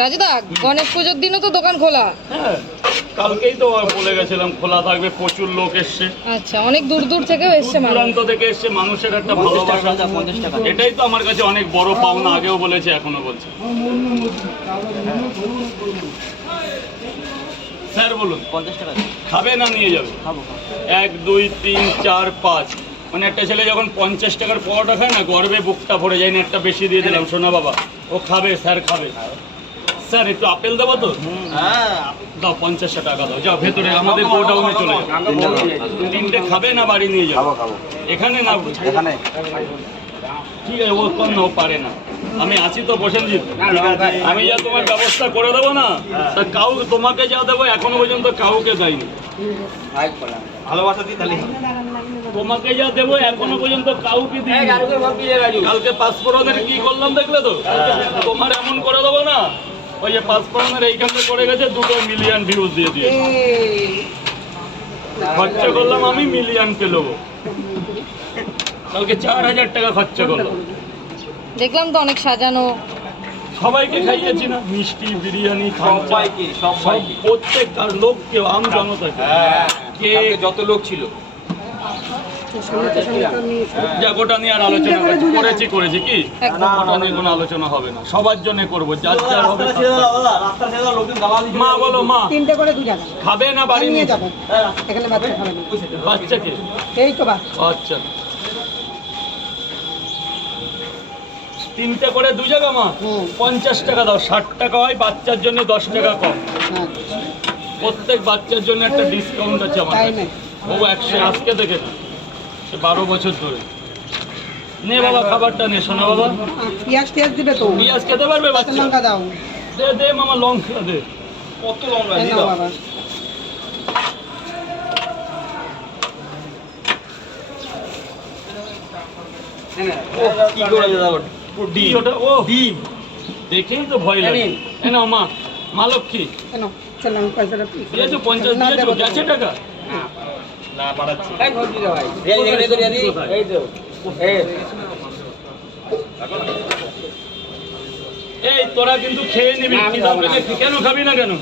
রাজুদা, গণেশ পুজোর দিনও তো দোকান খোলা? হ্যাঁ, কালকেই তো বলে গেছিলাম খোলা থাকবে, প্রচুর লোক এসছে। আচ্ছা, অনেক দূর দূর থেকেও এসছে মানুষ। দূরান্ত থেকে এসছে, মানুষের একটা ভালোবাসা। এটাই তো আমার কাছে অনেক বড় পাওনা, আগেও বলেছে এখনো বলছে। স্যার বলুন, 50 টাকা খাবে না নিয়ে যাবে? খাবো। 1 2 3 4 5, মানে একটা ছেলে যখন 50 টাকার পরোটা খায় না, গর্বে বুকটা ভরে যায় না। একটা বেশি দিয়ে দিলাম, শোনা বাবা, ও খাবে, স্যার খাবে। স্যার একটু আপেল দেবো তো? হ্যাঁ, দাও, 50 টাকা দাও, যাও ভেতরে আমাদের গোডাউনে চলে যাও। 3টে খাবে না বাড়ি নিয়ে যাও? খাবো। এখানে না, এখানে ঠিক আছে, ও কম না, ও পারে না। আমি আছি তো প্রসেনজিৎ, আমি যা তোমার ব্যবস্থা করে দেবো না, তা কাউকে, তোমাকে যা দেবো এখনো পর্যন্ত কাউকে দেয়নি। ভালোবাসা দিই তাহলে। তোমাকে যা দেবো এখনো পর্যন্ত কাউকে দিই। কালকে পাঁচফোড়নের কি করলাম দেখলে তো? তোমার এমন করে দেবো না, ওই যে পাঁচফোড়নের এইখানে করে গেছে 2 মিলিয়ন ভিউজ দিয়ে দিয়ে খরচা করলাম, আমি মিলিয়ন পেলো। কালকে 4000 টাকা খরচা করলাম। দেখলাম তো অনেক সাজানো। সবাইকে খাইয়েছি না, মিষ্টি, বিরিয়ানি, খাওয়া, সব প্রত্যেকটা লোককে, আম জনতাকে। কে যত লোক ছিল যা গোটা নিয়ে আর আলোচনা করেছি কি গোটা নিয়ে কোনো আলোচনা হবে না, সবার জন্য করবো, যার যার হবে। মা বলো, মা 3টে করে 2 টাকা খাবে না বাড়ি নিয়ে যাবো। এখানে বাচ্চা খাবে না। বাচ্চাকে? এই তো বাচ্চা। আচ্ছা, 3টে করে 2 জায়গা মা, 50 টাকা দাও। 60 টাকা হয়, বাচ্চার জন্য 10 টাকা কম। প্রত্যেক বাচ্চার জন্য একটা ডিসকাউন্ট আছে আমার কাছে। ও 100 আজকে দেখে 12 বছর ধরে। নে বাবা, খাবারটা নে, শোনা বাবা। পেঁয়াজ টেয়াজ দিবে তো? পেঁয়াজ খেতে পারবে বাচ্চা? লঙ্কা দাও। দে দে মামা, লঙ্কা দে। কত লঙ্কা এই নাও বাবা। কি করে দাও? ডিম, ওটা ও ডিম দেখেই তো ভয় লাগে। এ নাও মা, মা লক্ষ্মী কেন চল পয়সাটা দিয়েছো, 50 দিয়েছো, গেছে টাকা? না, পাঠাচ্ছি। এই তোরা কিন্তু খেয়ে নিবি, খিদা পেলে কেন খাবি না কেন?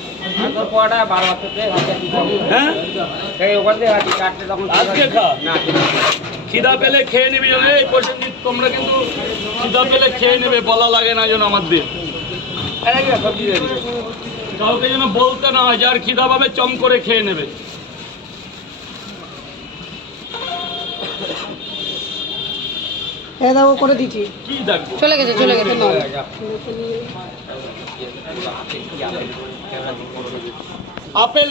হ্যাঁ, আজকে খা, খিদা পেলে খেয়ে নিবি যেন। এই প্রসেনজিৎ, তোমরা কিন্তু খিদা পেলে খেয়ে নেবে, বলা লাগে না যেন আমার দিয়ে। কাউকে যেন বলতে না হয়, যার খিদা পাবে চম করে খেয়ে নেবে। দাও করে দিচ্ছি। কি দেখবো, চলে গেছে। আপেল